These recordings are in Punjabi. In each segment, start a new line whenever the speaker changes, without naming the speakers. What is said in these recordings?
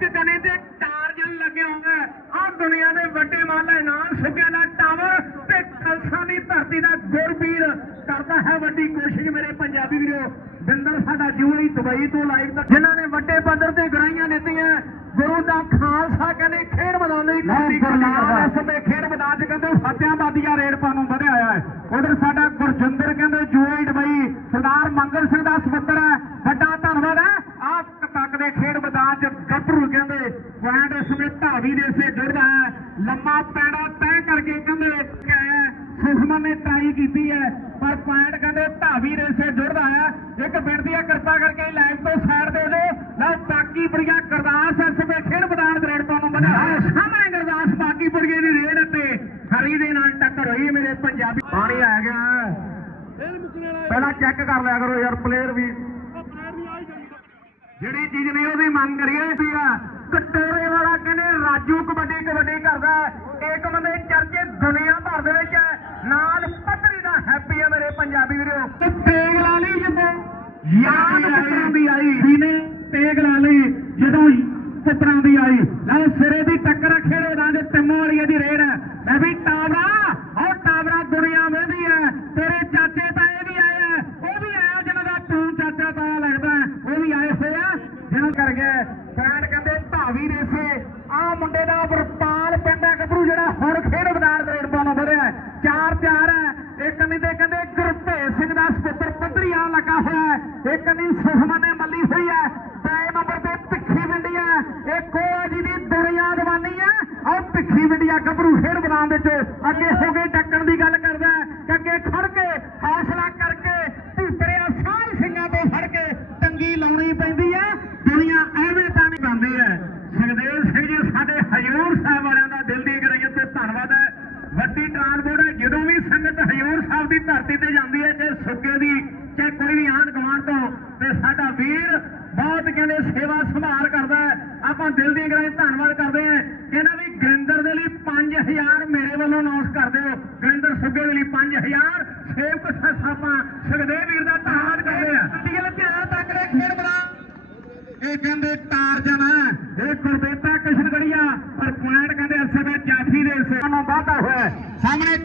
ਇੱਕ ਕਨੇ ਤੇ ਟਾਰਜਨ ਲੱਗੇ ਹੋਗੇ ਆਹ ਦੁਨੀਆ ਦੇ ਵੱਡੇ ਮਾਲਾ ਐਲਾਨ ਸੁੱਕਿਆ ਦਾ ਟਾਵਰ ਤੇ ਖਲਸਾ ਦੀ ਧਰਤੀ ਦਾ ਗੁਰਬੀਰ ਕਰਦਾ ਹੈ ਵੱਡੀ ਕੋਸ਼ਿਸ਼ ਮੇਰੇ ਪੰਜਾਬੀ ਵੀਰੋ। ਬਿੰਦਰ ਸਾਡਾ ਜੂਹੀ ਦੁਬਈ ਤੋਂ ਲਾਈਵ ਤੱਕ। ਜਿਨ੍ਹਾਂ ਨੇ ਵੱਡੇ ਪੱਧਰ ਤੇ ਗਰਾਈਆਂ ਦਿੱਤੀਆਂ ਗੁਰੂ ਦਾ ਖਾਲਸਾ ਕਹਿੰਦੇ ਖੇਡ ਮੈਦਾਨ ਦੀ
ਨਹੀਂ, ਗੁਰਨਾਮ
ਇਸ ਸਮੇਂ ਖੇਡ ਮੈਦਾਨ 'ਚ ਕਹਿੰਦੇ ਫਤਿਆਬਾਦੀਆਂ ਰੇਡਪਾ ਨੂੰ ਵਧਿਆ ਹੋਇਆ ਹੈ। ਉਧਰ ਸਾਡਾ ਗੁਰਜਿੰਦਰ ਕਹਿੰਦੇ ਜੂਹੀ ਦੁਬਈ ਸਰਦਾਰ ਮੰਗਲ ਸਿੰਘ ਦਾ ਸਪੁੱਤਰ ਹੈ ਵੱਡਾ ਧੰਨਵਾਦ ਹੈ ਆਹ ਤੱਕ ਦੇ ਖੇਡ ਮੈਦਾਨ 'ਚ ਗੱਭਰੂ ਕਹਿੰਦੇ ਪੁਆਇੰਟ ਇਸ ਸਮੇਂ ਢਾਵੀ ਦੇ ਸੇ ਜੁੜਦਾ ਹੈ। ਲੰਮਾ ਪੈੜਾ ਤੈਅ ਕਰਕੇ ਕਹਿੰਦੇ ਕਿ। ਸੁਖਮਨ ਨੇ ਟਰਾਈ ਕੀਤੀ ਹੈ ਪਰ ਪੁਆਇੰਟ ਕਹਿੰਦੇ ਢਾਵੀ ਦੇ ਸੇ ਜੁੜਦਾ ਹੈ। ਇੱਕ ਬੇਨਤੀ ਹੈ ਕਿਰਪਾ ਕਰਕੇ ਲਾਈਵ ਤੋਂ ਸਾਈਡ ਦੇ ਦਿਓ। ਲਓ ਬਾਕੀ ਬੜੀਆਂ ਗਰਦਾਸ ਇਸ ਸਮੇਂ ਖੇਡ ਮੈਦਾਨ ਦੇ ਰੇਡ ਤੋਂ ਬਣਾ ਸਾਹਮਣੇ ਗਰਦਾਸ ਬਾਕੀ ਬੜੀਆਂ ਦੀ ਰੇਡ ਤੇ ਹਰੀ ਦੇ ਨਾਲ ਟੱਕਰ ਹੋਈ ਮੇਰੇ ਪੰਜਾਬੀ ਪਾਣੀ ਆ ਗਿਆ। ਪਹਿਲਾਂ ਚੈੱਕ ਕਰ ਲਿਆ ਕਰੋ ਯਾਰ ਪਲੇਅਰ ਵੀ। ਜਿਹੜੀ ਚੀਜ਼ ਨਹੀਂ ਉਹਦੀ ਮੰਗ ਕਰੀਏ। ਵੀ ਆ ਕਟੋਰੇ ਵਾਲਾ ਕਹਿੰਦੇ ਰਾਜੂ ਕਬੱਡੀ ਕਬੱਡੀ ਕਰਦਾ ਹੈ। ਇੱਕ ਬੰਦੇ ਚਰਚੇ ਦੁਨੀਆ ਭਰ ਦੇ ਵਿੱਚ ਹੈ। ਨਾਲ ਪੱਧਰੀ ਦਾ ਹੈਪੀ ਹੈ ਮੇਰੇ ਪੰਜਾਬੀ ਵੀਰੋ। ਤੇ ਤੇਗ ਲਾ ਲਈ ਜਦੋਂ ਯਾਦ ਪੁੱਤਰਾਂ ਦੀ ਆਈ। ਜਿਹਨੇ ਤੇਗ ਲਾ ਲਈ ਜਦੋਂ ਪੁੱਤਰਾਂ ਦੀ ਆਈ। ਲੈ ਸਿਰੇ ਦੀ ਟੱਕਰ ਖੇੜੇ ਦਾ ਦੇ ਤਿੰਮੋ ਵਾਲੀ ਦੀ ਰੇਡ ਹੈ। ਮੈਂ ਵੀ ਟਾਵਰਾ ਉਹ ਟਾਵਰਾ ਦੁਨੀਆ ਵੇਂਦੀ ਹੈ ਤੇਰੇ ਚਾਚੇ ਤਾਂ ਇਹ ਵੀ ਆਏ ਹੈ ਉਹ ਵੀ ਆਇਆ ਜਿਹਨਾਂ ਦਾ ਤੂੰ ਚਾਚਾ ਤਾਇਆ ਲੱਗਦਾ ਹੈ, ਉਹ ਵੀ ਆਏ ਹੋਏ ਆ ਜਿਹਨਾਂ ਕਰ ਗਏ ਫੈਨ ਕਹਿੰਦੇ ਢਾਵੀ ਰੇਸੇ ਆ ਮੁੰਡੇ ਦਾ ਵਰਪਾਲ ਪਿੰਡਾ ਗੱਭਰੂ ਜਿਹੜਾ ਹੁਣ ਖੇਡ ਮੈਦਾਨ ਦੇ ਰੇਡ ਨੂੰ ਵਧਿਆ ਹੈ। ਚਾਰ ਚਾਰ ਹੈ ਇੱਕ ਨਹੀਂ ਤੇ ਕਹਿੰਦੇ ਗੁਰਭੇਜ ਸਿੰਘ ਦਾ ਸਪੁੱਤਰ ਪੱਧਰੀਆਂ ਲੱਗਾ ਹੋਇਆ ਹੈ ਇੱਕ ਮੱਲੀ ਹੋਈ ਹੈ। ਬੈ ਨੰਬਰ ਤੇ ਭਿੱਖੀ ਵਿੰਡੀ ਹੈ। ਇਹ ਕੋਆ ਜੀ ਦੀ ਦੁਨੀਆ ਜਵਾਨੀ ਹੈ ਔਰ ਭਿੱਖੀ ਵਿੰਡੀਆ ਗੱਭਰੂ ਖੇਡ ਮੈਦਾਨ ਵਿੱਚ। ਅੱਗੇ ਹੋ ਕੇ ਟੱਕਣ ਦੀ ਗੱਲ ਕਰਦਾ ਕਿ ਅੱਗੇ ਖੜ ਕੇ ਹੌਸਲਾ ਕਰਕੇ ਭੂਤਰਿਆ ਸਾਰ ਸਿੰਘਾਂ ਤੋਂ ਫੜ ਕੇ ਤੰਗੀ ਲਾਉਣੀ ਪੈਂਦੀ ਹੈ। ਦੁਨੀਆ ਐਵੇਂ ਤਾਂ ਨਹੀਂ ਬੰਦੀ ਹੈ। ਸੁਖਦੇਵ ਸਿੰਘ ਜੀ, ਸਾਡੇ ਹਜੂਰ ਸਾਹਿਬ ਵਾਲਿਆਂ ਦਾ ਦਿਲ ਦੀ ਗਰਾਈਆਂ ਤੇ ਧੰਨਵਾਦ ਹੈ। ਵੱਡੀ ਟਰਾਂਸਪੋਰਟ ਹੈ। ਜਦੋਂ ਵੀ ਸੰਗਤ ਹਜੂਰ ਸਾਹਿਬ ਦੀ ਧਰਤੀ ਤੇ ਜਾਂਦੀ ਹੈ ਚਾਹੇ ਸੁੱਕੇ ਦੀ ਚਾਹੇ ਕੋਈ ਵੀ ਆਂਢ ਗੁਆਂਢ ਤੋਂ ਤੇ ਸਾਡਾ ਵੀਰ ਬਹੁਤ ਕਹਿੰਦੇ ਸੇਵਾ ਸੰਭਾਲ ਕਰਦਾ ਆਪਾਂ ਦਿਲ ਦੀ ਗਰਾਈ ਧੰਨਵਾਦ ਕਰਦੇ ਹਾਂ। ਕਹਿੰਦਾ ਵੀ ਗੁਰਿੰਦਰ ਦੇ ਲਈ 5000 ਮੇਰੇ ਵੱਲੋਂ ਅਨਾਉਂਸ ਕਰ ਦਿਓ। ਗੁਰਿੰਦਰ ਸੁੱਗੇ ਦੇ ਲਈ 5000 ਸੇਵਕ ਸਾਪਾ ਸੁਖਦੇਵ ਵੀਰ ਦਾ ਧੰਨਵਾਦ ਕਰਦੇ ਆ ਟੀਲ ਧਿਆਨ ਤੱਕ ਦੇ ਖੇਡ ਬਣਾ। ਇਹ ਕਹਿੰਦੇ ਟਾਰਜਨ ਇਹ ਗੁਰਬੇਤਾ ਕਿਸ਼ਨਗੜੀਆ ਪਰ ਪੁਆਇੰਟ ਕਹਿੰਦੇ ਅਸਲ ਵਿੱਚ ਜਾਫੀ ਦੇ ਸੇ ਨੂੰ ਵਾਧਾ ਹੋਇਆ। ਸਾਹਮਣੇ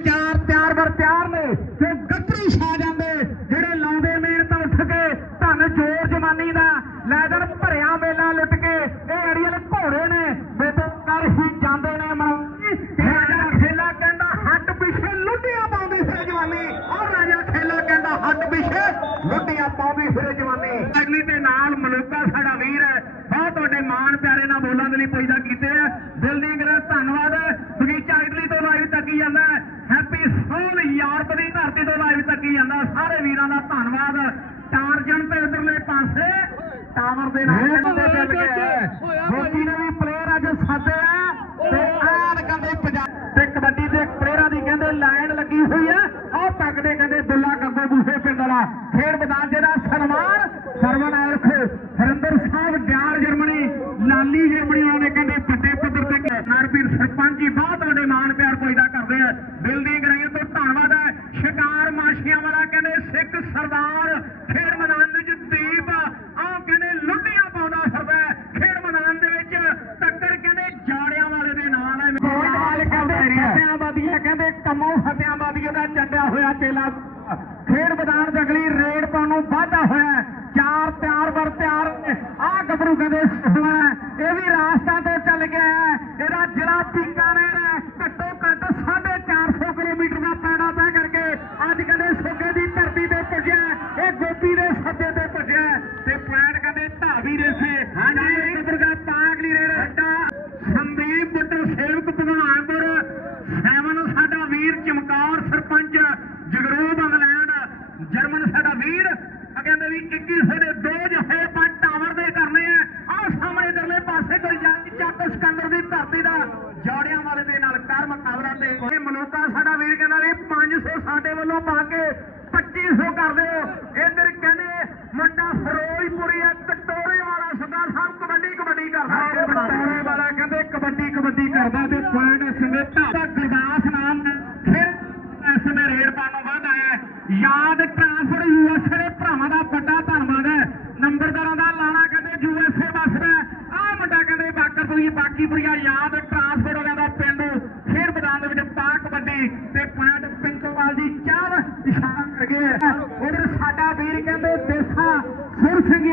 ਕਿਸੇ ਨੇ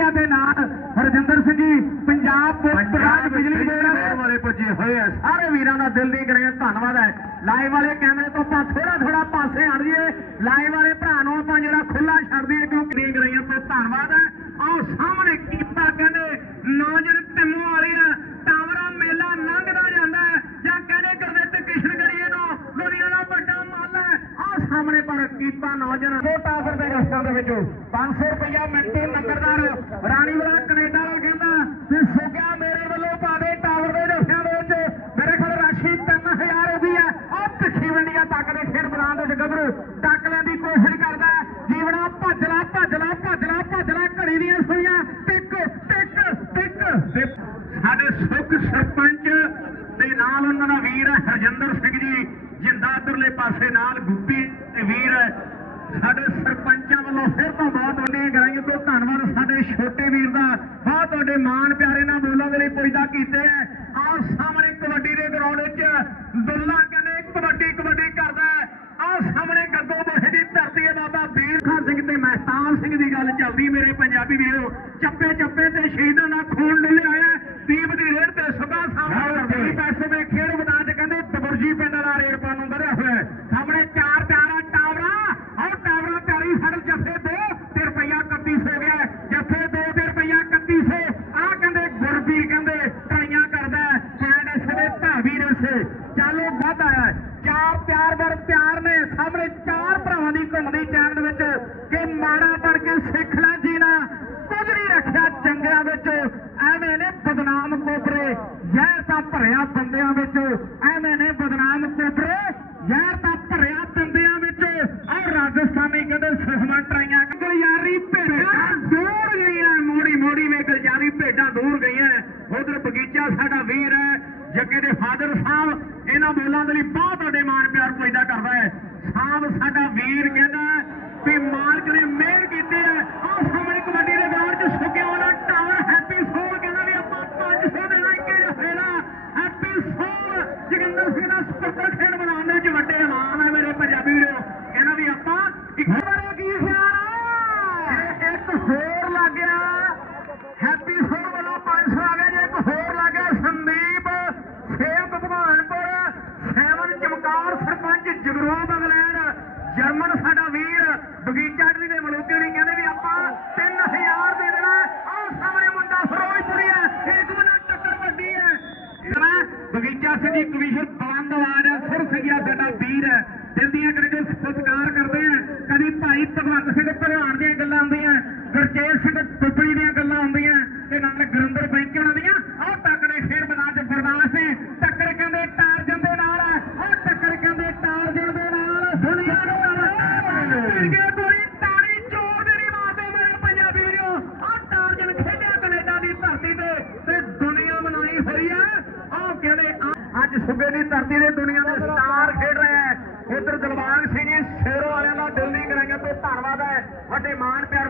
ਤਾਲੀਆਂ ਦੇ ਨਾਲ। ਹਰਜਿੰਦਰ ਸਿੰਘ ਜੀ ਪੰਜਾਬ ਦੇ ਪ੍ਰਧਾਨ ਬਿਜਲੀ ਬੋਰਡ। ਵਾਲੇ ਪੁੱਜੇ ਹੋਏ ਆ। ਸਾਰੇ ਵੀਰਾਂ ਦਾ ਦਿਲ ਦੀ ਗਰੇ ਧੰਨਵਾਦ ਹੈ। ਲਾਈਵ ਵਾਲੇ ਕੈਮਰੇ ਤੋਂ ਆਪਾਂ ਥੋੜਾ ਥੋੜਾ ਪਾਸੇ ਹਟ ਜੀਏ ਲਾਈਵ ਵਾਲੇ ਭਰਾ ਨੂੰ ਆਪਾਂ ਜਿਹੜਾ ਖੁੱਲਾ ਛੱਡ ਦਈਏ ਕਿਉਂਕਿ ਨਹੀਂ ਗਰੇਆਂ ਤੋਂ ਧੰਨਵਾਦ ਹੈ। ਆਓ ਸਾਹਮਣੇ ਕੀਤਾ ਕਹਿੰਦੇ ਨੌਜਨ ਵਾਲੇ ਵਾਲਿਆਂ ਟਾਵਰਾ ਮੇਲਾ ਲੰਘਦਾ ਜਾਂਦਾ ਹੈ ਜਾਂ ਕਹਿੰਦੇ ਗੁਰਦਿੱਤ ਕਿਸ਼ਨਗੜੀਏ ਨੂੰ ਦੁਨੀਆ ਦਾ ਵੱਡਾ ਮੱਲ ਹੈ। ਆਹ ਸਾਹਮਣੇ ਪਰ ਕੀਤਾ ਨੌਜਨ 2000 ਰੁਪਏ ਰਸਤਾ ਦੇ ਵਿੱਚੋਂ 500 ਰੁਪਇਆ ਮਿੰਟੂ ਨੰਬਰਦਾਰ ਰਾਣੀ ਵਾਲਾ ਕੈਨੇਡਾ ਵਾਲਾ ਕਹਿੰਦਾ ਵੀ ਸੋਗਿਆ ਮੇਰੇ ਵੱਲੋਂ ਭਾਵੇਂ ਟਾਵਰ ਦੇ ਰਫਿਆਂ ਵਿੱਚ ਮੇਰੇ ਕੋਲ ਰਾਸ਼ੀ 3000 ਉਹਦੀ ਹੈ ਆ। ਪਿੱਛੀ ਵੰਡੀਆਂ ਤੱਕ ਦੇ ਖੇਡ ਮੈਦਾਨ ਦੇ ਵਿੱਚ ਗੱਭਰੂ ਦੀ ਕੋਸ਼ਿਸ਼ ਕਰਦਾ ਜੀਵਣਾ ਭੱਜਲਾ ਭੱਜਲਾ ਭੱਜਲਾ ਭੱਜਲਾ, ਘੜੀ ਦੀਆਂ ਸੋਈਆਂ। ਟਿਕ ਟਿਕ ਟਿਕ। ਸਾਡੇ ਸੁਖ ਸਰਪੰਚ ਦੇ ਨਾਲ ਉਹਨਾਂ ਦਾ ਵੀਰ ਹਰਜਿੰਦਰ ਸਿੰਘ ਜੀ। ਜਿੰਦਾ ਜਿੰਦਾਦਰਲੇ ਪਾਸੇ ਨਾਲ ਗੁੱਪੀ ਵੀਰ ਸਾਡੇ ਸਰਪੰਚਾਂ ਵੱਲੋਂ ਫਿਰ ਤੋਂ ਬਹੁਤ ਵੱਡੀਆਂ ਗਰਾਈਆਂ ਤੋਂ ਧੰਨਵਾਦ ਸਾਡੇ ਛੋਟੇ ਵੀਰ ਦਾ ਬਹੁਤ ਤੁਹਾਡੇ ਮਾਣ ਪਿਆਰੇ ਨਾਲ ਬੋਲਾਂ ਦੇ ਲਈ ਪੁੱਛਦਾ ਕੀਤੇ ਆਹ ਸਾਹਮਣੇ ਕਬੱਡੀ ਦੇ ਗਰਾਊਂਡ ਵਿੱਚ ਦੁੱਲਾ ਕਹਿੰਦੇ ਕਬੱਡੀ ਕਬੱਡੀ ਕਰਦਾ ਆਹ ਸਾਹਮਣੇ ਗੱਗੋ ਬੋਹੇ ਦੀ ਧਰਤੀ ਹੈ ਬਾਬਾ ਵੀਰ ਖਾਨ ਸਿੰਘ ਤੇ ਮਹਿਤਾਬ ਸਿੰਘ ਦੀ ਗੱਲ ਚੱਲਦੀ ਮੇਰੇ ਪੰਜਾਬੀ ਵੀਰੋ। ਚੱਪੇ ਚੱਪੇ ਤੇ ਸ਼ਹੀਦਾਂ ਨਾਲ ਖੂਨ ਡੁੱਲਿਆ ਹੈ। ਦੀਪ ਦੀ ਰੇਡ ਤੇ ਸਭਾ ਸਾਹਮਣੇ ਪੈਸੇ ਦੇ ਵਾਧਾ ਹੈ। ਚਾਰ ਪਿਆਰ ਦਰ ਪਿਆਰ ਨੇ ਸਾਹਮਣੇ ਚਾਰ ਭਰਾਵਾਂ ਦੀ ਘੁੰਮਦੀ ਚੈਨ ਦੇ ਵਿੱਚ ਕਿ ਮਾੜਾ ਪੜ ਕੇ ਸਿੱਖ ਲੈ ਜੀਣਾ। ਕੁਝ ਨਹੀਂ ਰੱਖਿਆ ਚੰਗਿਆਂ ਵਿੱਚ। ਐਵੇਂ ਨੇ ਬਦਨਾਮ ਕੋਪਰੇ। ਜ਼ਹਿਰ ਤਾਂ ਭਰਿਆ ਬੰਦਿਆਂ ਵਿੱਚ। ਮਾਣ ਪਿਆਰ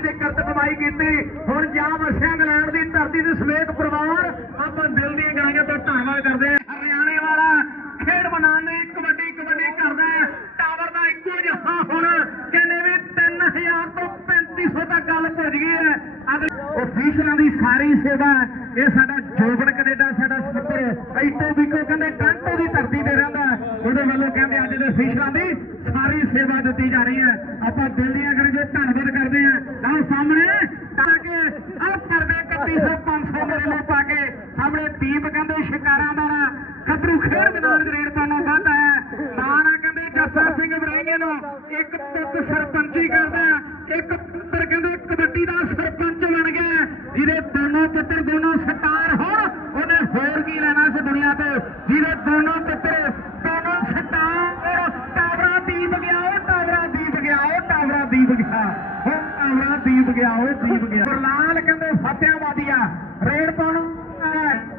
ਦੀ ਤੇ ਕਿਰਤ ਕਮਾਈ ਕੀਤੀ। ਹੁਣ ਜਾ ਵਸਿਆ ਇੰਗਲੈਂਡ ਦੀ ਧਰਤੀ ਦੇ ਸਮੇਤ ਪਰਿਵਾਰ ਆਪਾਂ ਦਿਲ ਦੀਆਂ ਗਰਾਈਆਂ ਤੋਂ ਧੰਨਵਾਦ ਕਰਦੇ ਹਾਂ। ਹਰਿਆਣੇ ਵਾਲਾ ਖੇਡ ਮੈਦਾਨ ਨੇ ਕਬੱਡੀ ਕਬੱਡੀ ਕਰਦਾ ਟਾਵਰ ਦਾ ਇੱਕੋ ਜਿਹਾ ਹੁਣ ਕਹਿੰਦੇ ਵੀ 3000 ਤੋਂ 3500 ਤੱਕ ਗੱਲ ਪੁੱਜ ਗਈ ਹੈ। ਅਗਲੇ ਅਫੀਸ਼ਰਾਂ ਦੀ ਸਾਰੀ ਸੇਵਾ ਇਹ ਸਾਡਾ ਜੋਬਨ ਕੈਨੇਡਾ, ਸਾਡਾ ਸਪੁੱਤਰ ਐਟੋ ਵਿਕੋ ਕਹਿੰਦੇ ਟਾਂਟੋ ਦੀ ਧਰਤੀ ਤੇ ਰਹਿੰਦਾ ਉਹਦੇ ਵੱਲੋਂ ਕਹਿੰਦੇ ਅੱਜ ਦੇ ਅਫੀਸ਼ਰਾਂ ਦੀ ਸਾਰੀ ਸੇਵਾ ਦਿੱਤੀ ਜਾ ਰਹੀ ਹੈ। ਆਪਾਂ ਦਿਲ ਦੀਆਂ ਕਰਕੇ ਧੰਨਵਾਦ ਕਰਦੇ ਹਾਂ ਲਓ ਸਾਹਮਣੇ ਤਾਂ ਕਿ ਆ ਪਰਦੇ 3100 500 ਮੇਰੇ ਲਈ ਪਾ ਕੇ ਸਾਹਮਣੇ ਦੀਪ ਕਹਿੰਦੇ ਸ਼ਿਕਾਰਾਂ ਵਾਲਾ ਖੱਤਰੂ ਖੇਡ ਮੈਦਾਨ ਗ੍ਰੇਡ ਪਾਣੋਂ ਵੱਧ ਹੈ ਮਾਣਾ ਕਹਿੰਦੇ ਜੱਸਾ ਸਿੰਘ ਵਰੇਗੇ ਨੂੰ ਇੱਕ ਪੁੱਤ ਸਰਪੰਚੀ ਕਰਦਾ ਇੱਕ ਪੁੱਤਰ ਕਹਿੰਦੇ ਕਬੱਡੀ ਦਾ ਸਰਪੰਚ ਬਣ ਗਿਆ ਜਿਹਦੇ ਦੋਨੋਂ ਪੁੱਤਰ ਦੋਨੋਂ ਸਟਾਰ ਹੋਣ ਉਹਨੇ ਹੋਰ ਕੀ ਲੈਣਾ ਇਸ ਦੁਨੀਆ ਤੇ ਜਿਹਦੇ ਦੋਨੋਂ ਪੁੱਤਰ ਦੋਨੋਂ ਸਟਾਰ ਟਾਵਰਾ ਦੀਪ ਗਿਆ ਉਹ ਟਾਵਰਾ ਦੀਪ ਗਿਆ ਉਹ ਟਾਵਰਾ ਦੀਪ ਗਿਆ ਉਹ ਟਾਵਰਾ ਦੀਪ ਗਿਆ ਉਹ ਦੀਪ ਗਿਆ ਗੁਰਲਾਲ ਕਹਿੰਦੇ ਫਤਿਆਬਾਦੀਆ ਰੇਡ ਪਾਉਣ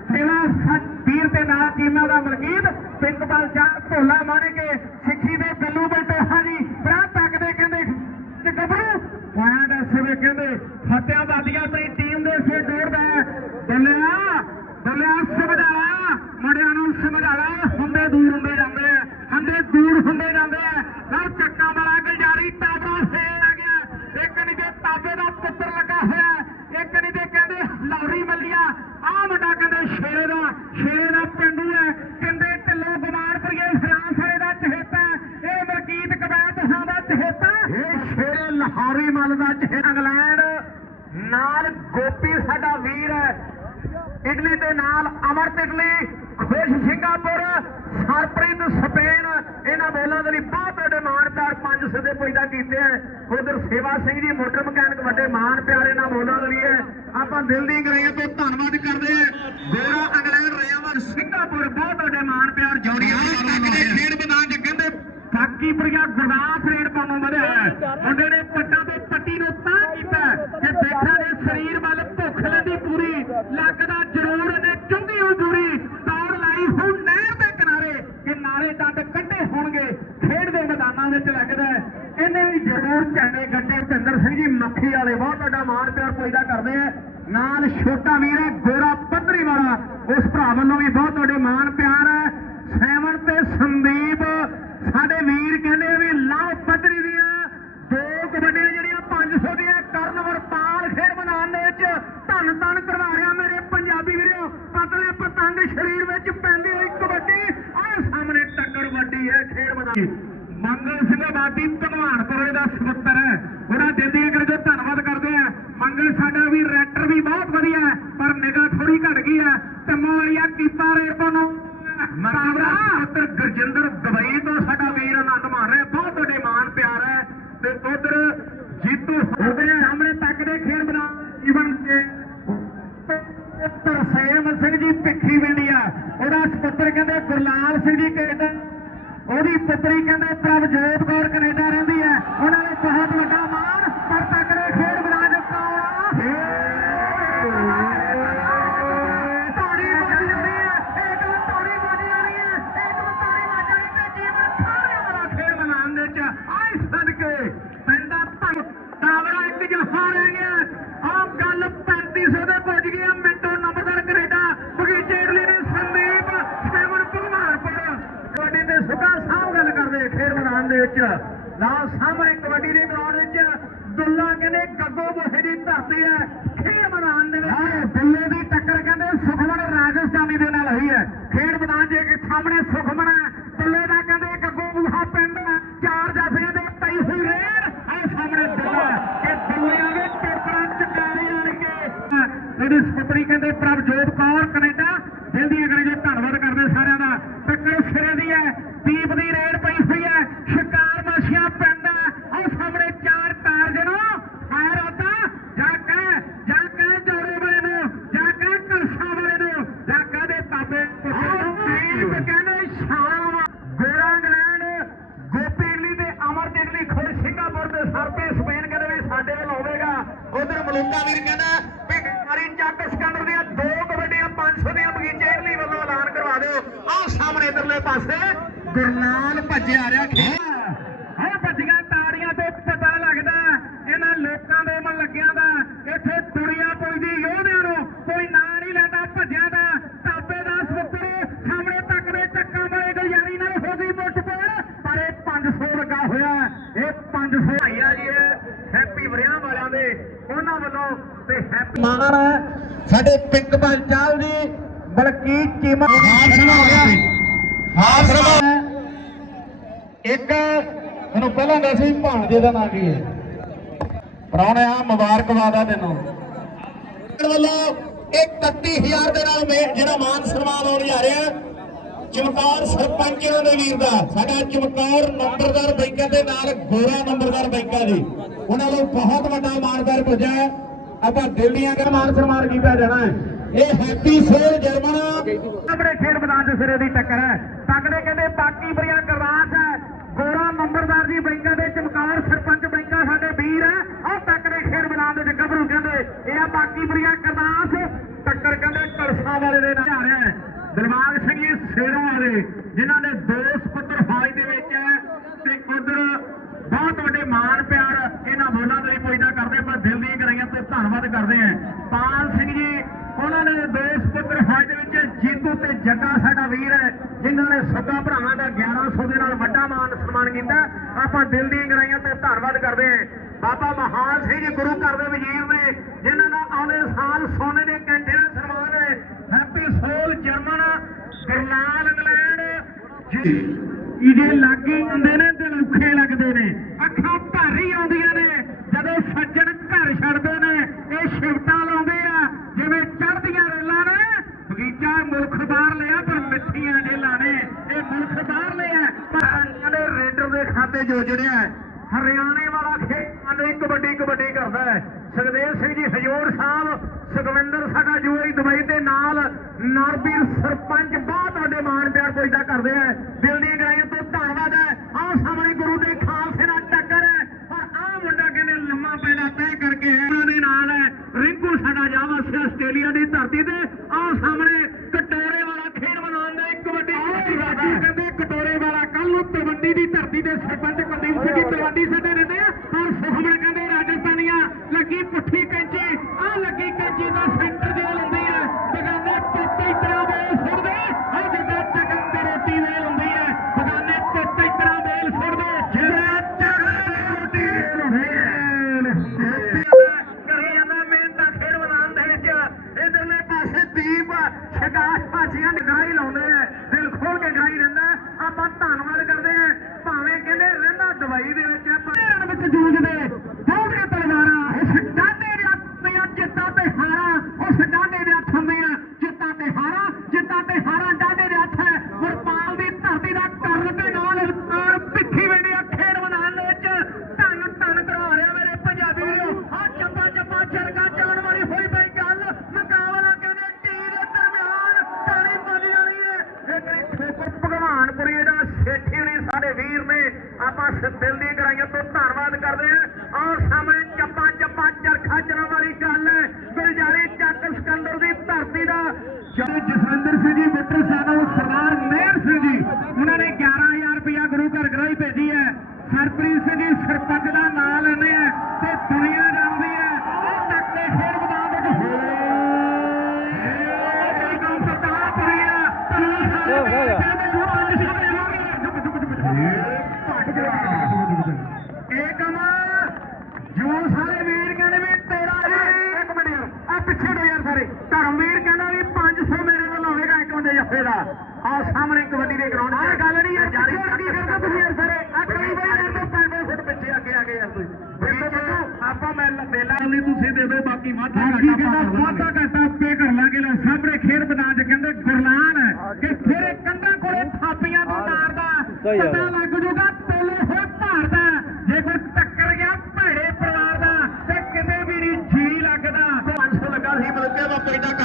ਸੇਵਾ ਸੱਚ ਵੀਰ ਤੇ ਨਾਲ ਟੀਮਾਂ ਦਾ ਮਲਕੀਤ ਪਿੰਕਪਾਲ ਚੱਕ ਭੋਲਾ ਮਾਰੇ ਕੇ ਸਿੱਖੀ ਦੇ ਬਿੱਲੂ ਬੈਠੇ ਹਾਂ ਜੀ ਬਰਾ ਤੱਕਦੇ ਕਹਿੰਦੇ ਤੇ ਗੱਭਰੂ ਪੁਆਇੰਟ ਐਸਵੇ ਕਹਿੰਦੇ ਫਤਿਆਬਾਦੀਆ ਆਪਣੀ ਟੀਮ ਦੇ ਸੇ ਦੌੜਦਾ ਹੈ। ਬੱਲਿਆ ਬੱਲਿਆ ਸਮਝਾਲਾ ਮੁੰਡਿਆਂ ਨੂੰ ਸਮਝਾਲਾ ਹੁੰਦੇ ਦੂਰ ਹੁੰਦੇ ਜਾਂਦੇ ਆ ਹੁੰਦੇ ਦੂਰ ਹੁੰਦੇ ਜਾਂਦੇ ਆ ਲਓ ਚੱਕਾਂ ਵਾਲਾ ਗਲਜਾਰੀ ਟਾਬਰਾ ਫੇਰ ਆ ਗਿਆ ਇੱਕ ਨਹੀਂ ਤੇ ਤਾਬੇ ਦਾ ਪੁੱਤਰ ਲੱਗਾ ਹੋਇਆ ਹੈ, ਇੱਕ ਨਹੀਂ ਤੇ ਕਹਿੰਦੇ ਲੌਰੀ ਮੱਲੀਆ ਆਹ ਮੁੰਡਾ ਕਹਿੰਦੇ ਸ਼ੇਰੇ ਦਾ ਸ਼ੇਰੇ ਦਾ ਪਿੰਡੂ ਹੈ ਕਹਿੰਦੇ ਢਿੱਲੋਂ ਗੁਮਾਨਪੁਰੀਏ ਫਰਾਂਸ ਵਾਲੇ ਦਾ ਚਹੇਤਾ ਹੈ। ਇਹ ਮਲਕੀਤ ਕਬੈਤ ਹਾਂ ਦਾ ਚਹੇਤਾ ਇਹ ਸ਼ੇਰੇ ਲਾਹੌਰੀ ਮੱਲ ਦਾ ਇੰਗਲੈਂਡ। ਨਾਲ ਗੋਪੀ, ਸਾਡਾ ਵੀਰ। ਹੈ ਇਟਲੀ ਦੇ ਨਾਲ ਅਮਰਤ Italy, Khush Singapore, Sarpreet Spain. ਇਹਨਾਂ ਬੋਲਾਂ ਦੇ ਲਈ ਬਹੁਤ ਵੱਡੇ ਮਾਣ ਪਿਆਰ ਪੰਜ ਸਿੱਧੇ ਪੁੱਜਦਾ ਕੀਤੇ ਹੈ ਉਧਰ ਸੇਵਾ ਸਿੰਘ ਜੀ, ਮੋਟਰ ਮਕੈਨਿਕ, ਵੱਡੇ ਮਾਣ ਪਿਆਰ ਇਹਨਾਂ ਬੋਲਾਂ ਦੇ ਲਈ ਹੈ ਆਪਾਂ ਦਿਲ ਦੀ ਗਰਾਈਆਂ ਤੋਂ ਧੰਨਵਾਦ ਕਰਦੇ ਹਾਂ ਗੋਰਾ ਇੰਗਲੈਂਡ ਰਿਆਵਰ ਸਿੰਗਾਪੁਰ, ਬਹੁਤ ਵੱਡੇ ਮਾਣ ਪਿਆਰ ਜੋੜੀਆਂ ਖੇਡ ਮੈਦਾਨ 'ਚ ਕਹਿੰਦੇ ਬਾਕੀ ਪ੍ਰਿਆ ਗੁਰਦਾਸ ਰੇਡ ਪਾਉਣੋਂ ਵਧਿਆ ਹੈ। ਮੁੰਡੇ ਨੇ ਪੱਟਾਂ ਤੋਂ ਪੱਟੀ ਨੂੰ ਤਾਂ ਕੀਤਾ ਕਿ ਦੇਖਾਂ ਦੇ ਸਰੀਰ ਵੱਲ ਭੁੱਖ ਲੈਂਦੀ ਪੂਰੀ ਲੱਗਦਾ ਜ਼ਰੂਰ ਇਹਨੇ ਚੁੰਗੀ ਹੋਈ ਦੂਰੀ ਦੌੜ ਲਾਈ ਹੁਣ ਨਹਿਰ ਦੇ ਕਿਨਾਰੇ ਕਿ ਨਾਲੇ ਡੰਡ ਕੱਢੇ ਹੋਣਗੇ। ਖੇਡ ਦੇ ਮੈਦਾਨਾਂ ਵਿੱਚ ਲੱਗਦਾ ਇਹਨੇ ਵੀ ਜ਼ਰੂਰ ਝੰਡੇ ਗੱਡੇ। ਭਿੰਦਰ ਸਿੰਘ ਜੀ, ਮੱਖੀ ਵਾਲੇ ਬਹੁਤ ਵੱਡਾ ਮਾਣ ਪਿਆਰ ਪੁੱਜਦਾ ਕਰਦੇ ਆ। ਨਾਲ ਛੋਟਾ ਵੀਰ ਹੈ, ਗੋਰਾ ਪੱਧਰੀ ਵਾਲਾ। ਉਸ ਭਰਾ ਵੱਲੋਂ ਵੀ ਬਹੁਤ ਵੱਡੇ ਮਾਣ ਪਿਆਰ ਹੈ। ਸੈਵਨ ਤੇ ਸੰਦੀਪ ਸਾਡੇ ਵੀਰ ਕਹਿੰਦੇ ਆ ਵੀ ਲਵ ਪੱਧਰੀ ਦੀਆਂ ਦੋ ਕਬੱਡੀਆਂ ਜਿਹੜੀਆਂ 500 ਦੀਆਂ ਕਰਨ ਵਰਪਾਲ ਖੇਡ ਮੈਦਾਨ ਦੇ ਵਿੱਚ ਧੰਨ ਧੰਨ ਕਰਵਾ ਰਿਹਾ ਮੇਰੇ ਪੰਜਾਬੀ ਵੀਰੋ। ਪਤਲੇ ਪਤੰਗ ਸਰੀਰ ਵਿੱਚ ਪੈਂਦੀ ਹੋਈ ਕਬੱਡੀ। ਆਹ ਸਾਹਮਣੇ ਟੱਕਰ ਵੱਡੀ ਹੈ ਖੇਡ ਮੈਦਾਨ। ਮੰਗਲ ਸਿੰਘ ਆਬਾਦੀ ਭਗਵਾਨਪੁਰੇ ਦਾ ਸਪੁੱਤਰ ਹੈ। ਉਹਨਾਂ ਦਿਲ ਅਗਰ ਜੋ ਧੰਨਵਾਦ ਕਰਦੇ ਆ। ਮੰਗਲ ਸਾਡਾ ਵੀ ਰੈਟਰ ਵੀ ਬਹੁਤ ਵਧੀਆ ਪਰ ਨਿਗਾਹ ਥੋੜੀ ਘਟ ਗਈ ਹੈ। ਟੰਮੋ ਵਾਲੀਆ ਕੀਤਾ ਰੇਪੋ ਨੂੰ ਮਰਾਵਰਾ ਪੁੱਤਰ ਗੁਰਜਿੰਦਰ ਦਵਾਈ ਤੋਂ ਸਾਡਾ ਵੀਰ ਆਨੰਦ ਮਾਣ ਰਿਹਾ। ਬਹੁਤ ਵੱਡੇ ਮਾਣ ਪਿਆਰ ਹੈ। ਤੇ ਉਧਰ ਜੀਤੂ ਉਹਦੇ ਸਾਹਮਣੇ ਤੱਕ ਦੇ ਖੇਡ ਬਣਾ ਜੀਵਨ ਦੇ ਤਰਸੇਮ ਸਿੰਘ ਜੀ ਭਿੱਖੀ ਵਿੰਡੀਆ ਉਹਦਾ ਸਪੁੱਤਰ ਕਹਿੰਦੇ ਗੁਰਲਾਲ ਸਿੰਘ ਜੀ ਕੈਨੇਡਾ। ਉਹਦੀ ਪੁੱਤਰੀ ਕਹਿੰਦੇ ਪ੍ਰਭਜੋਤ ਕੌਰ ਕੈਨੇਡਾ ਰਹਿੰਦੀ ਹੈ। ਉਹਨਾਂ ਨੇ ਬਹੁਤ ਵੱਡਾ ਦਿਲ ਦੀਆਂ ਕਰੀ ਜੋ ਧੰਨਵਾਦ ਕਰਦੇ ਸਾਰਿਆਂ ਦਾ ਟੱਕਰ ਸਿਰੇ ਦੀ ਹੈ ਦੀਪ ਦੀ ਰੇਡ ਪਈ ਹੋਈ ਹੈ ਸ਼ਿਕਾਰ ਮਾਸ਼ੀਆਂ ਪਿੰਡ ਹੈ ਆਹ ਸਾਹਮਣੇ ਚਾਰ ਕਾਰ ਜਣੋ ਫਾਇਰ ਆਤਾ ਜਾ ਕੇ ਜਾ ਕੇ ਜੋੜੇ ਵਾਲੇ ਨੂੰ ਜਾ ਕੇ ਕਲਸਾ ਵਾਲੇ ਨੂੰ ਜਾ ਕੇ ਦੇ ਤਾਬੇ ਦੀਪ ਕਹਿੰਦੇ ਸ਼ਾਮ ਗੋਰਾ ਇੰਗਲੈਂਡ ਗੋਪੀ ਇਟਲੀ ਤੇ ਅਮਰ ਇਟਲੀ ਖੁਦ ਸਿੰਗਾਪੁਰ ਦੇ ਸਰ ਤੇ ਸਪੇਨ ਕਹਿੰਦੇ ਵੀ ਸਾਡੇ ਵੱਲ ਹੋਵੇਗਾ ਉਧਰ ਮਲੂਕਾ ਵੀਰ ਕਹਿੰਦਾ ਵੀ ਹਰੀ ਚੱਕ ਸਿਕੰਦਰ ਦੀਆਂ ਦੋ ਕਬੱਡੀਆਂ 500 ਦੀਆਂ ਬਗੀਚੇ ਇਟਲੀ ਵੱਲੋਂ ਐਲਾਨ ਕਰਵਾ ਦਿਓ ਆਹ ਸਾਹਮਣੇ ਇਧਰਲੇ ਪਾਸੇ ਗੁਰਨਾਲ ਭੱਜਿਆ ਰਿਹਾ ਖੇਡ ਹਾਂ ਭੱਜੀਆਂ ਤਾੜੀਆਂ ਤੋਂ ਪਤਾ ਲੱਗਦਾ ਇਹਨਾਂ ਲੋਕਾਂ ਦੇ ਮਨ ਲੱਗਿਆਂ ਦਾ ਇੱਥੇ ਦੁਨੀਆ ਪੁੱਜਦੀ ਯੋਧਿਆਂ ਨੂੰ ਕੋਈ ਨਾਂ ਨਹੀਂ ਲੈਂਦਾ ਭੱਜਿਆ ਦਾ ਤਾਬੇ ਦਾ ਸਵੱਤਰ ਸਾਹਮਣੇ ਤੱਕ ਦੇ ਚੱਕਾਂ ਵਾਲੇ ਗੁਲਜ਼ਾਰੀ ਨਾਲ ਹੋ ਗਈ ਮੁੱਠ ਪਾੜ ਪਰ ਇਹ 500 ਲੱਗਾ ਹੋਇਆ ਇਹ 500 ਆਇਆ ਜੀ ਇਹ ਹੈਪੀ ਵਰਿਆਂ ਦੇ ਉਹਨਾਂ ਵੱਲੋਂ ਤੇ ਹੈਪੀ ਮਾਨ ਸਾਡੇ ਪਿੰਕ ਚਾਲ ਜੀ ਬਲਕੀ ਚੀਮਾ ਹਾਰ ਸੁਣਾ ਹੋ। ਗਿਆ ਹਾਰ ਸੁਣਾ ਇੱਕ ਮੈਨੂੰ ਪਹਿਲਾਂ ਦੱਸ ਵੀ ਭਾਣਜੇ ਦਾ ਨਾਂ ਕੀ ਹੈ? ਪ੍ਰਾਹੁਣਿਆ ਮੁਬਾਰਕਬਾਦ ਆ ਤੈਨੂੰ। ਵੱਲੋਂ ਇਹ 31000 ਦੇ ਨਾਲ ਜਿਹੜਾ ਮਾਨ ਸਨਮਾਨ ਹੋਣ ਜਾ ਰਿਹਾ ਚਮਕੌਰ ਸਰਪੰਚ ਦੇ ਵੀਰ ਦਾ। ਸਾਡਾ ਚਮਕੌਰ ਨੰਬਰਦਾਰ ਬੈਂਕਾਂ ਦੇ ਨਾਲ ਗੋਰਾ ਨੰਬਰਦਾਰ ਬੈਂਕਾਂ ਜੀ ਉਹਨਾਂ ਨੂੰ ਬਹੁਤ ਵੱਡਾ ਮਾਨਦਾਰ ਪੁੱਜਾ ਆਪਾਂ ਦਿਲ ਦੀਆਂ ਕਿ ਮਾਨ ਸਨਮਾਨ ਕੀਤਾ ਜਾਣਾ ਹੈ? ਇਹ ਹੈਪੀ ਸੇਲ ਜਰਮਨ। ਆਪਣੇ ਖੇਡ ਮੈਦਾਨ ਦੇ ਸਿਰੇ ਦੀ ਟੱਕਰ ਹੈ। ਤਕੜੇ ਕਹਿੰਦੇ ਬਾਕੀ ਬਰੀਆਂ ਕਰਵਾਸ ਹੈ। ਗੋਰਾ ਨੰਬਰਦਾਰ ਜੀ ਬੈਂਕਾਂ ਦੇ ਚਮਕੌਰ ਸਰਪੰਚ ਬੈਂਕਾਂ ਸਾਡੇ ਵੀਰ ਹੈ। ਉਹ ਤਕੜੇ ਖੇਡ ਮੈਦਾਨ ਦੇ ਵਿੱਚ ਗੱਭਰੂ ਕਹਿੰਦੇ, ਇਹ ਆ ਬਾਕੀ ਬਰੀਆਂ ਕਰਦਾਸ ਟੱਕਰ ਕਹਿੰਦੇ ਕਲਸਾ ਵਾਲੇ ਦੇ ਨਾਲ ਆ ਰਿਹਾ ਹੈ। ਦਿਲਬਾਗ ਸਿੰਘ ਜੀ, ਸੇਰੋਂ ਵਾਲੇ ਜਿਨ੍ਹਾਂ ਨੇ ਦੋ ਸਪੁੱਤਰ ਫੌਜ ਦੇ ਵਿੱਚ ਹੈ ਤੇ ਉਧਰ ਬਹੁਤ ਵੱਡੇ ਮਾਣ ਪਿਆਰ ਇਹਨਾਂ ਬੋਲਾਂ ਦੇ ਲਈ ਪੁੱਜਦਾ ਕਰਦੇ ਆਪਾਂ ਦਿਲ ਦੀਆਂ ਗਰਾਈਆਂ ਤੋਂ ਧੰਨਵਾਦ ਕਰਦੇ ਹਾਂ ਪਾਲ ਸਿੰਘ ਜੀ ਉਹਨਾਂ ਨੇ ਦੋ ਸਪੁੱਤਰ ਫੌਜ ਦੇ ਵਿੱਚ ਜੀਤੂ ਤੇ ਜੱਗਾ ਸਾਡਾ ਵੀਰ ਹੈ ਜਿਨ੍ਹਾਂ ਨੇ ਸੱਗਾ ਭਰਾਵਾਂ ਦਾ 1100 ਦੇ ਨਾਲ ਵੱਡਾ ਮਾਨ ਸਨਮਾਨ ਕੀਤਾ ਆਪਾਂ ਦਿਲ ਦੀਆਂ ਗਰਾਈਆਂ ਤੋਂ ਧੰਨਵਾਦ ਕਰਦੇ ਹਾਂ ਬਾਬਾ ਮਹਾਨ ਸਿੰਘ ਜੀ ਗੁਰੂ ਘਰ ਦੇ ਵਜ਼ੀਰ ਨੇ, ਜਿਨ੍ਹਾਂ ਦਾ ਆਉਣੇ ਸਾਲ ਸੋਨੇ ਦੇ ਕੈਂਠੇ ਦਾ ਸਨਮਾਨ ਹੈ। ਹੈਪੀ ਸੋਲ ਜਰਮਨ ਗਰਨਾਲ ਇੰਗਲੈਂਡ। ਇਹਦੇ ਲਾਗੇ ਹੁੰਦੇ ਨੇ ਦਿਲ ਲੱਗਦੇ ਨੇ। ਅੱਖਾਂ ਭਾਰੀ ਆਉਂਦੀਆਂ ਨੇ। ਜਦੋਂ ਸੱਜਣ ਘਰ ਛੱਡਦੇ ਨੇ, ਇਹ ਸ਼ਿਫਟਾਂ ਲਾਉਂਦੇ ਆ। ਜਿਵੇਂ ਚੜਦੀਆਂ ਰੇਲਾਂ ਨੇ। ਬਗੀਚਾ ਮੁਲਕ ਬਾਹਰ ਲਿਆ, ਪਰ ਮਿੱਠੀਆਂ ਜੇਲਾਂ ਨੇ ਇਹ ਮੁਲਕ ਬਾਹਰ ਲਿਆ। ਪਰ ਦੇ ਰੇਡਰ ਦੇ ਖਾਤੇ ਜੋ ਹੈ। ਹਰਿਆਣੇ ਵਾਲਾ ਖੇਡ ਇੱਕ ਕਬੱਡੀ ਕਬੱਡੀ ਕਰਦਾ ਹੈ। ਸੁਖਦੇਵ ਸਿੰਘ ਜੀ ਹਜੂਰ ਸਾਹਿਬ ਸੁਖਵਿੰਦਰ ਸਾਡਾ ਜੂਈ ਦੁਬਈ ਦੇ ਨਾਲ ਨਰਬੀਰ ਸਰਪੰਚ ਬਹੁਤ ਵੱਡੇ ਮਾਣ ਪਿਆਰ ਪੁੱਜਦਾ ਕਰਦੇ ਆ। ਦਿਲ ਦੀਆਂ ਗਰਾਈਆਂ ਤੋਂ ਧੰਨਵਾਦ ਹੈ। ਆਹ ਸਾਹਮਣੇ ਗੁਰੂ ਦੇ ਖਾਲਸੇ ਨਾਲ ਟੱਕਰ ਹੈ। ਪਰ ਆਹ ਮੁੰਡਾ ਕਹਿੰਦੇ ਲੰਮਾ ਪੈਦਾ ਤੈਅ ਕਰਕੇ ਹੈ। ਉਹਨਾਂ ਦੇ ਨਾਲ ਹੈ ਰਿੰਕੂ ਸਾਡਾ ਜਾਵਾਸੀ ਆਸਟ੍ਰੇਲੀਆ ਦੀ ਧਰਤੀ ਤੇ। ਆਹ ਸਾਹਮਣੇ ਕਟੋਰੇ ਵਾਲਾ ਖੇਡ ਮੈਦਾਨ ਦਾ ਇੱਕ ਵੱਡੀ ਰਾਜੀ। ਕਹਿੰਦੇ ਕਟੋਰੇ ਵਾਲਾ ਕੱਲ ਨੂੰ ਤਲਵੰਡੀ ਦੀ ਧਰਤੀ ਦੇ ਸਰਪੰਚ ਕੁਲਦੀਪ ਸਿੰਘ ਜੀ ਤਲਵੰਡੀ ਆ ਔਰ ਸੁਖਮਣ ਕਹਿੰਦੇ ਰਾਜਸਥਾਨੀਆਂ। ਲੱਗੀ ਪੁੱਠੀ ਕੈਂਚੀ, ਆਹ ਲੱਗੀ ਕੈਂਚੀ ਦਾ ਸੈਂਟਰ ਜੇਲ ਹੁੰਦੀ ਹੈ ਬਗਾਨੇ ਟੋਟੇ ਤਰ੍ਹਾਂ ਵੇਲ ਸੁੱਟਦੇ ਆ ਜਿੱਦਾਂ ਚਗਨ ਤੇ ਰੋਟੀ ਵੇਲ ਹੁੰਦੀ ਹੈ ਬਗਾਨੇ ਟੋਟੇ ਤਰ੍ਹਾਂ ਵੇਲ ਸੁੱਟਦੇ ਜਿਹੜਾ ਚਗਨ ਤੇ ਰੋਟੀ ਵੇਲ ਹੁੰਦੀ ਮਿਹਨਤ ਖੇਡ ਮੈਦਾਨ ਦੇ ਵਿੱਚ। ਇਧਰਲੇ ਪਾਸੇ ਦੀਪ, ਸ਼ਿਕਾਸ਼ ਭਾਜੀਆਂ ਦੀ ਗਰਾਈ ਲਾਉਂਦੇ ਆ। ਦਿਲ ਖੋਲ ਕੇ ਗਰਾਈ ਦਿੰਦਾ, ਆਪਾਂ ਧੰਨਵਾਦ ਕਰਦੇ ਆ। ਸੀ ਮਲਕੇ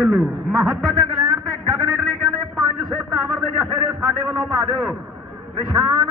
ਵੱਲੋਂ ਮੁਹੱਬਤ ਇੰਗਲੈਂਡ ਤੇ ਗਗਨ ਇਟਲੀ ਕਹਿੰਦੇ 500 ਟਾਵਰ ਦੇ ਜਥੇ ਸਾਡੇ ਵੱਲੋਂ ਪਾ ਦਿਓ। ਨਿਸ਼ਾਨ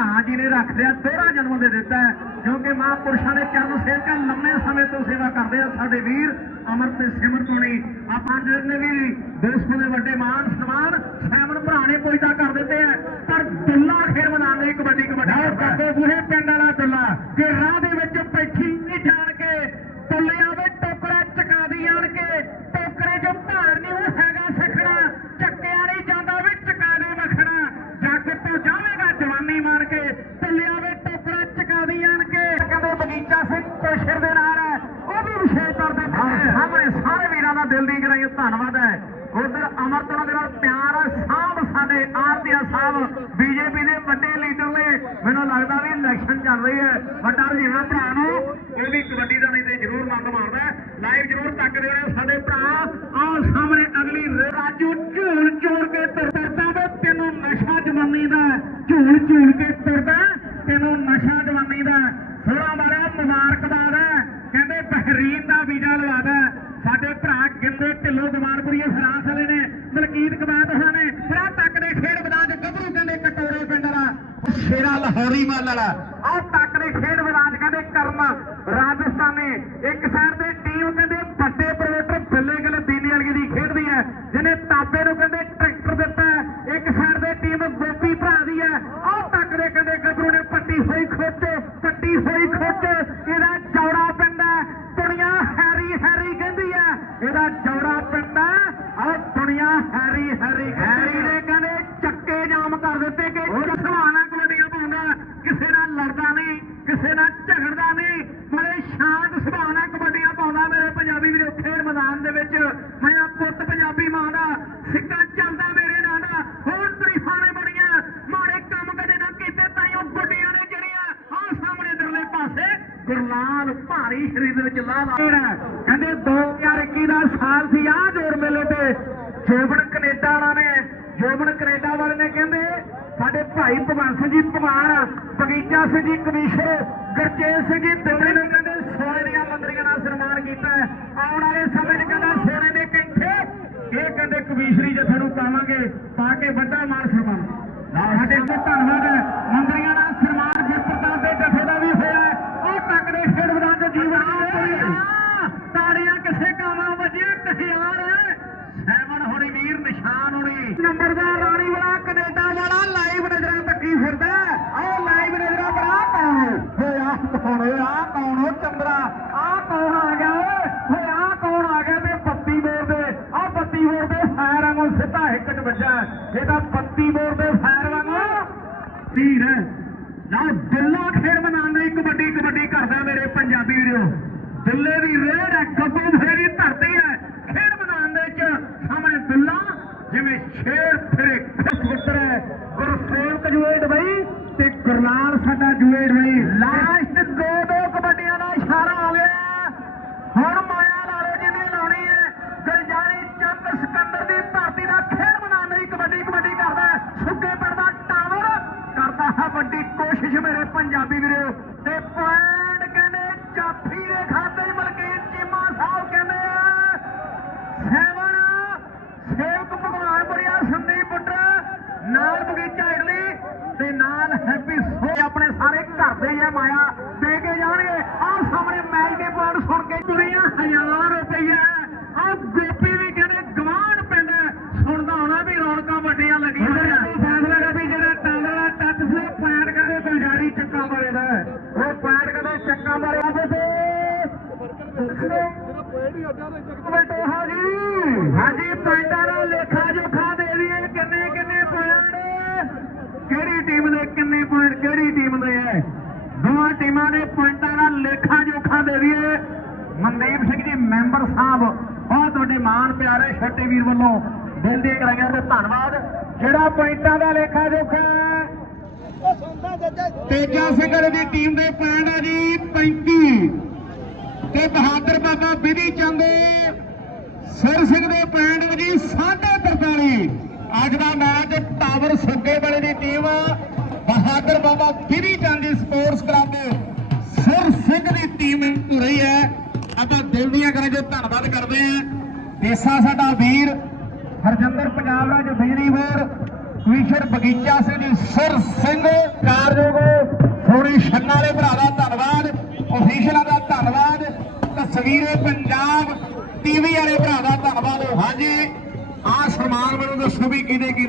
ਭਰਾ ਜੀ ਨੇ ਰੱਖ ਲਿਆ ਦੋਹਰਾ ਜਨਮ ਦੇ ਦਿੱਤਾ ਕਿਉਂਕਿ ਮਾਂ ਪੁਰਸ਼ਾਂ ਦੇ ਚਰਨ ਸੇਵਕਾਂ ਲੰਮੇ ਸਮੇਂ ਤੋਂ ਸੇਵਾ ਕਰਦੇ ਆ। ਸਾਡੇ ਵੀਰ ਅਮਰਪ੍ਰੀਤ ਸਿਮਰਤੋਣੀ ਆਪਾਂ ਜਿਹੜੇ ਨੇ ਵੀ ਦੇਸ਼ ਦੇ ਵੱਡੇ ਮਾਨ ਸਨਮਾਨ ਸੈਮਨ ਭਰਾ ਨੇ ਪੁੱਜਦਾ ਕਰ ਦਿੱਤੇ ਆ। ਪਰ ਦੁੱਲਾ ਖੇਡ ਮੈਦਾਨ ਦੇ ਕਬੱਡੀ ਕਬੱਡੀ ਕਰਦੇ ਬੂਹੇ ਪਿੰਡ ਵਾਲਾ ਦੁੱਲਾ ਕਿ ਰਾਹ ਦੇ ਵਿੱਚ ਪੈਠੀ ਨਹੀਂ ਜਾਣ ਕੇ ਦੁੱਲਿਆ ਸਿਰ ਦੇ ਨਾਲ ਹੈ ਉਹ ਵੀ ਵਿਸ਼ੇਸ਼ ਤੌਰ ਤੇ ਸਾਹਮਣੇ ਸਾਰੇ ਵੀਰਾਂ ਦਾ ਦਿਲ ਦੀ ਗਰਾਈ ਧੰਨਵਾਦ ਹੈ। ਉਧਰ ਅਮਰਤਨਾ ਦੇ ਨਾਲ ਪਿਆਰ ਸਾਹਿਬ ਸਾਡੇ ਆਰਤੀਆ ਸਾਹਿਬ, ਬੀਜੇਪੀ ਦੇ ਵੱਡੇ ਲੀਡਰ ਨੇ। ਮੈਨੂੰ ਲੱਗਦਾ ਵੀ ਇਲੈਕਸ਼ਨ ਚੱਲ ਰਹੀ ਹੈ। ਵੱਡਾ ਰਜੀਵਾ ਭਰਾ ਨੂੰ ਉਹ ਵੀ ਕਬੱਡੀ ਦਾ ਨਹੀਂ ਤੇ ਜ਼ਰੂਰ ਆਨੰਦ ਮਾਰਦਾ ਲਾਈਵ ਜ਼ਰੂਰ ਤੱਕ ਦੇ ਹੋਣੇ ਸਾਡੇ ਭਰਾ। ਆਹ ਸਾਹਮਣੇ ਅਗਲੀ ਰਾਜੂ ਝੂਲ ਝੂਲ ਕੇ ਤੁਰਦਾ ਵੇ ਤੈਨੂੰ ਨਸ਼ਾ ਜਵਾਨੀ ਦਾ ਝੂਲ ਝੂਲ ਕੇ ਤੁਰਦਾ ਤੈਨੂੰ ਨਸ਼ਾ ਜਵਾਨੀ ਦਾ ਦਾ ਵੀਜ਼ਾ ਲਵਾਦਾ ਸਾਡੇ ਭਰਾ ਗਿੱਲੇ ਢਿੱਲੋ ਦੀਵਾਨਪੁਰੀਏ ਫਰਾਂਸ ਵਾਲੇ ਨੇ, ਮਲਕੀਤ ਕਮਾਤ ਹੋਣਾ ਨੇ। ਭਰਾ ਤੱਕ ਦੇ ਖੇਡ ਮੈਦਾਨ 'ਚ ਗੱਭਰੂ ਕਹਿੰਦੇ ਕਟੋਰੇ ਪਿੰਡ ਦਾ ਸ਼ੇਰਾ ਲਾਹੌਰੀ ਵਾਲਾ ਆਹ ਤੱਕ ਦੇ ਖੇਡ ਮੈਦਾਨ ਕਹਿੰਦੇ ਕਰਮ। ਰਾਜਸਥਾਨੀ ਇੱਕ ਸਾਈਡ ਕਰਦਾ ਵੱਡੀ ਕੋਸ਼ਿਸ਼ ਮੇਰੇ ਪੰਜਾਬੀ ਵੀਰੋ ਤੇ ਪੁਆਇੰਟ ਕਹਿੰਦੇ ਚਾਫੀ ਦੇ ਖਾਤੇ 'ਚ ਮਲਕੀਤ ਚੀਮਾ ਸਾਹਿਬ ਕਹਿੰਦੇ ਆ। ਸੇਵਨ ਸੇਵਕ ਭਗਵਾਨ ਬੜਿਆ ਸੰਦੀਪ ਪੁੱਤਰ, ਨਾਲ ਬਗੀਚਾ ਇਡਲੀ ਤੇ ਨਾਲ ਹੈਪੀ ਸੋ ਆਪਣੇ ਸਾਰੇ ਘਰ ਦੇ ਹੀ ਮਾਇਆ ਦੇ ਕੇ ਜਾਣਗੇ ਆਹ ਸਾਹਮਣੇ ਮੈਚ ਦੇ ਪੁਆਇੰਟ ਸੁਣ ਕੇ ਦੁਨੀਆ ਹਜ਼ਾਰ ਰੁਪਈਆ ਆ ਗੋਪੀ ਵੀ ਕਹਿੰਦੇ ਗਵਾਂਢ ਪਿੰਡ ਸੁਣਦਾ ਹੋਣਾ ਵੀ ਰੌਣਕਾਂ ਵੱਡੀਆਂ ਲੱਗੀਆਂ ਹੋਈਆਂ ਫੈਸਲਾ ਕਰ ਵੀ ਜਿਹੜਾ ਟਾਂਗਲਾ ਟੱਚ ਸੇ ਪੁਆਇੰਟ ਕਦੇ ਗੁਲਜਾਰੀ ਚੱਕਾ ਮਾਰੇ ਦਾ ਉਹ ਪੁਆਇੰਟ ਕਦੇ ਚੱਕਾ ਮਾਰੇ ਆਵੇ ਤੇ ਹਾਜੀ ਹਾਜੀ ਪੁਆਇੰਟਾਂ ਦਾ ਲੇਖਾ ਜੋਖਾ ਦੇ ਦਈਏ ਕਿੰਨੇ ਕਿੰਨੇ ਪੁਆਇੰਟ ਕਿਹੜੀ ਟੀਮ ਦੇ ਕਿੰਨੇ ਪੁਆਇੰਟ ਕਿਹੜੀ ਟੀਮ ਦੇ ਹੈ ਦੋਵਾਂ ਟੀਮਾਂ ਦੇ ਪੁਆਇੰਟਾਂ ਦਾ ਲੇਖਾ ਜੋਖਾ ਦੇ ਦਈਏ ਮਨਦੀਪ ਸਿੰਘ ਜੀ, ਮੈਂਬਰ ਸਾਹਿਬ, ਬਹੁਤ ਵੱਡੇ ਮਾਣ ਪਿਆਰੇ ਛੋਟੇ ਵੀਰ ਵੱਲੋਂ ਦਿਲ ਦੀਆਂ ਕਰਾਈਆਂ ਤੇ ਧੰਨਵਾਦ। ਜਿਹੜਾ ਪੁਆਇੰਟਾਂ ਦਾ ਲੇਖਾ ਜੋਖਾ ਤੇਜਾ ਸਿੰਘ ਦੀ ਟੀਮ ਦੇ ਪੁਆਇੰਟ ਹੈ ਜੀ 35 ਤੇ ਬਹਾਦਰ ਬਾਬਾ ਬਿਧੀ ਚੰਦ ਸਿਰ ਸਿੰਘ ਦੇ ਪਿੰਡ ਵਿੱਚ ਜੀ 43 ਅੱਜ ਦਾ ਮੈਚ ਟਾਵਰ ਸੁੱਗੇ ਵਾਲੇ ਦੀ ਟੀਮ ਬਹਾਦਰ ਬਾਬਾ ਬਿਧੀ ਚੰਦ ਦੀ ਸਪੋਰਟਸ ਕਲੱਬ ਸਿਰ ਸਿੰਘ ਦੀ ਟੀਮ ਹੋ ਰਹੀ ਹੈ। ਆਪਾਂ ਦਿਲ ਦੀਆਂ ਕਰਾਂ ਜੋ ਧੰਨਵਾਦ ਕਰਦੇ ਆ। ਦੇਸਾ ਸਾਡਾ ਵੀਰ, ਹਰਜਿੰਦਰ ਪੰਜਾਬ ਰਾਜ ਬਿਜਲੀ ਬੋਰਡ, ਕਮਿਸ਼ਨਰ ਬਗੀਚਾ ਸਿੰਘ ਜੀ ਸਿੰਘ ਕਾਰਜੋਗ ਸੋਨੀ ਛੰਨਾ ਵਾਲੇ ਭਰਾ ਦਾ ਧੰਨਵਾਦ ਅਫੀਸ਼ੀਅਲਾਂ ਦਾ ਧੰਨਵਾਦ, ਤਸਵੀਰੇ ਪੰਜਾਬ ਟੀਵੀ ਵਾਲੇ ਭਰਾ ਦਾ ਧੰਨਵਾਦ। ਹਾਂਜੀ ਆ ਸਨਮਾਨ ਮੈਨੂੰ ਦੱਸੋ ਵੀ ਕਿਹਦੇ ਕਿਹਦੇ